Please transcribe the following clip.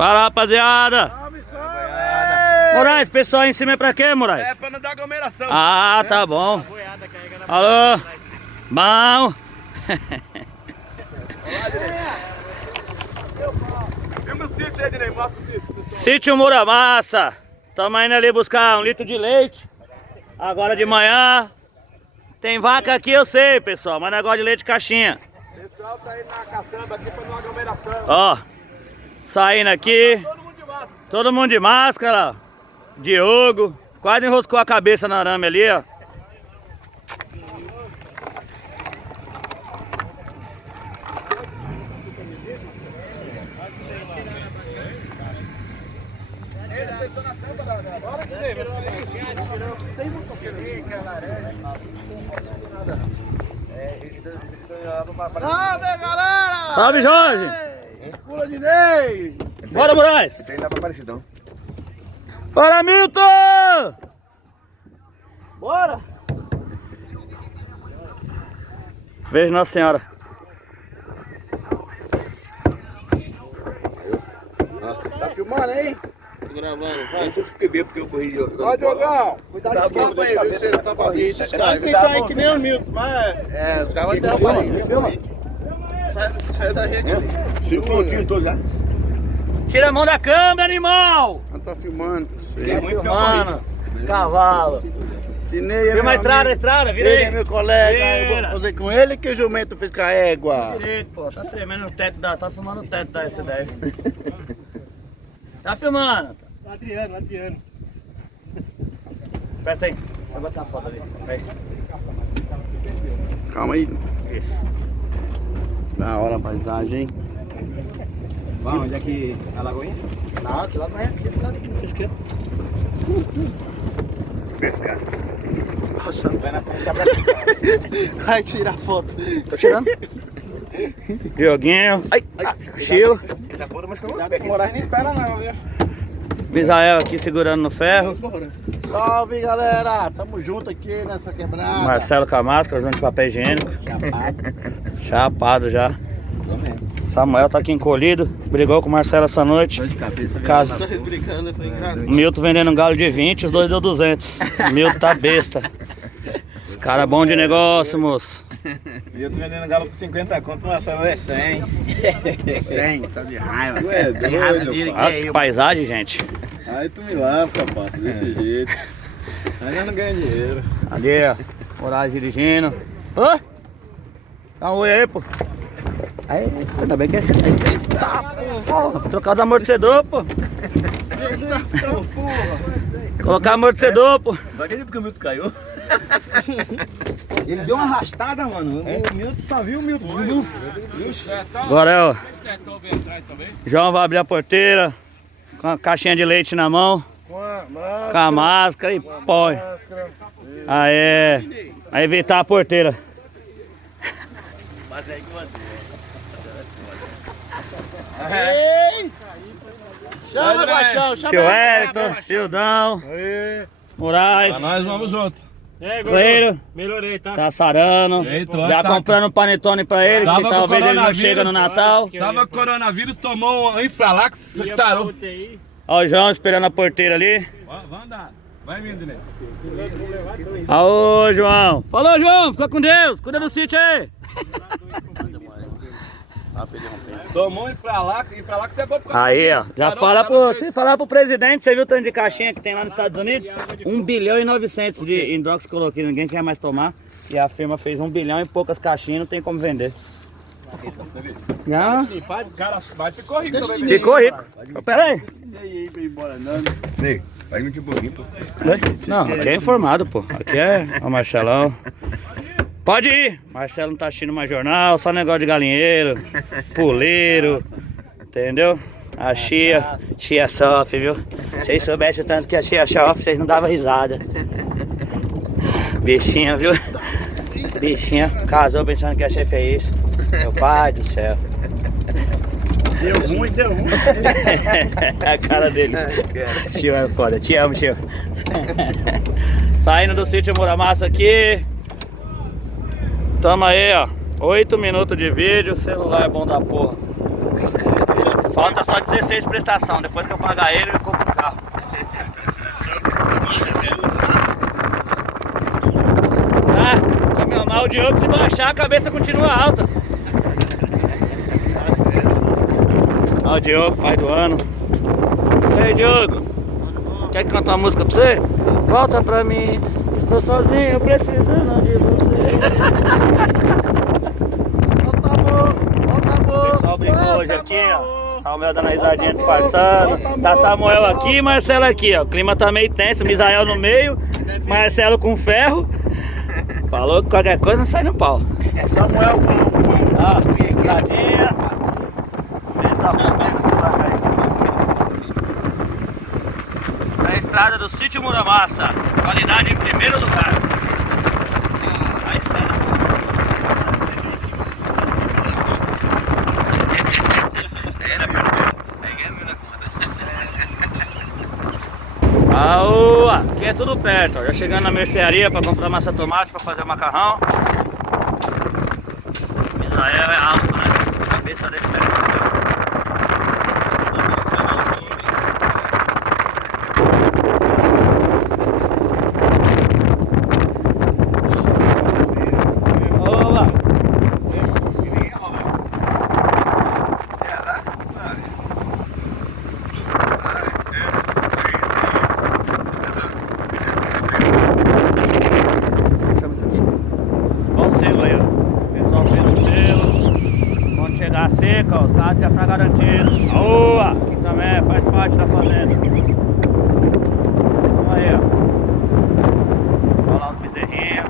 Fala, rapaziada. Salve, salve! Moraes, pessoal aí em cima é pra quê, Moraes? É pra não dar aglomeração. Ah, tá bom. Alô? Bom. Filma o sítio aí, Dinei. Mostra o sítio. Sítio Muramassa. Estamos indo ali buscar 1 litro de leite. Agora de manhã. Tem vaca aqui, eu sei, pessoal, mas negócio de leite caixinha. O pessoal tá indo na caçamba aqui pra não aglomeração. Ó, saindo aqui. Todo mundo de máscara. Todo mundo de máscara. Diogo. Quase enroscou a cabeça na arame ali, ó. Salve, galera! Salve, Jorge! Pula de Ney! Bora, Moraes! Tem lá pra Aparecidão. Bora, Milton! Bora! Beijo, Nossa Senhora. Tá filmando aí? Tô gravando, vai. Não sei se fiquei bem porque eu corri. Ó, Diogão! Cuidado de campo aí, viu? Você não tá pra rir, esses caras. Você tá aí que nem o Milton, mas... É, os caras vão derrubar aí. Me filma? Sai da rede ali. 5 minutinhos tô já. Tira a mão da câmera, animal! Não tá filmando. Fiquei ruim porque eu Mano, cavalo. Dinei é Filma a estrada, vira Ele é aí. meu colega, eu Vira. vou fazer com ele que o jumento fez com a égua. Direito, pô, tá tremendo o teto da. Tá filmando o teto da S10. Tá filmando. Adriano. Presta aí. Vai botar uma foto ali. Aí. Calma aí. Isso. Da hora a paisagem, hein? Vamos, onde é que é a Lagoinha? Não, aqui lá vai aqui do lado aqui no pesqueiro. Pescar. Nossa, Vai na frente da praça. vai tirar foto. Tô tirando. Dioguinho. Ai, Chilo. Essa porra, mas como? Cuidado que o Moraes nem espera não, viu? Misael aqui segurando no ferro. Salve, galera! Tamo junto aqui nessa quebrada. Marcelo com a máscara, usando de papel higiênico. Chapado já. Samuel tá aqui encolhido. Brigou com o Marcelo essa noite. Dor de cabeça. Caso- Vocês brincando, foi engraçado. Milton vendendo um galo de 20, os dois deu 200. Milton tá besta. Os caras bons de negócio, moço. E eu tô vendendo galo por 50 conto, uma sala é 100. 100, só de raiva. Tu é Tem raiva doido, dele que Olha é que eu. paisagem, gente. Aí tu me lasca, parça, desse jeito. Aí nós não ganhamos dinheiro. Ali, ó. Moraes dirigindo. Ô! Dá um oi aí, pô. Aí, ainda bem que é esse aí. Tá, porra. Trocar o amortecedor, pô. Colocar amortecedor, pô. Não acredito porque o Milton caiu. Ele deu uma arrastada, mano. O Milton só viu o Milton. Agora é, ó. João vai abrir a porteira. Com a caixinha de leite na mão. Com a máscara e põe. Aí, aí evitar a porteira. Chama, Baixão, chama. Tio Wellington, Gildão, Moraes, Nós vamos junto. Cleiro, Melhorei, tá? tá sarando. Eita, Já tá. comprando um panetone pra ele, Tava que com talvez ele não coronavírus, chega no Natal. Tava com coronavírus, tomou um Infralax, que sarou. Ó o João esperando a porteira ali. Vamos andar. Vai vindo, né? Aô, João. Falou, João, fica com Deus. Cuida do sítio aí. Tomou um Infralax é bom por Aí, ó. Já fala pro, se falar pro presidente, você viu o tanto de caixinha que tem lá nos Estados Unidos? 1 bilhão e 900 de hidroxicloroquina, ninguém quer mais tomar. E a firma fez 1 bilhão e poucas caixinhas, não tem como vender. Já Cara, mas ficou rico também. ficou rico. Pera aí. E aí, pra ir embora andando. Ney, vai no tipo limpo. Oi? Não, aqui é informado, pô. Aqui é o Marcelão. Pode ir. Marcelo não tá assistindo mais jornal, só negócio de galinheiro, puleiro, entendeu? A chia sofre, viu? Se vocês soubessem o tanto que a chia sofre, vocês não davam risada. Bichinha, viu? Bichinha casou pensando que ia ser feliz. Meu pai do céu. Deu ruim, deu ruim. A cara dele. Tio é foda. Te amo, tio. Saindo do sítio Muramassa aqui. Tamo aí, ó. 8 minutos de vídeo. O celular é bom da porra. Falta só 16 de prestação. Depois que eu pagar ele, eu compro o carro. Tá? Meu mal, o Diogo, se baixar, a cabeça continua alta. Ó, o Diogo, pai do ano. E aí, Diogo? Quer cantar uma música pra você? Volta pra mim, estou sozinho, precisando de você. O pessoal brincou hoje aqui, ó. Samuel dando a risadinha disfarçando. Tá Samuel aqui e Marcelo aqui, ó. O clima tá meio tenso, Misael no meio, Marcelo com ferro. Falou que qualquer coisa não sai no pau. Samuel com Ó, estradinha. Na estrada do Sítio Muramassa, qualidade em primeiro lugar. Aí sai na aqui é tudo perto, ó. Já chegando na mercearia para comprar massa tomate para fazer o macarrão. Misael é alto, né? A cabeça dele pega no céu. Chegar seca, ó, os carros já tá garantido. Boa! Aqui também faz parte da fazenda. Vamos aí, ó. Olha lá os bezerrinhos.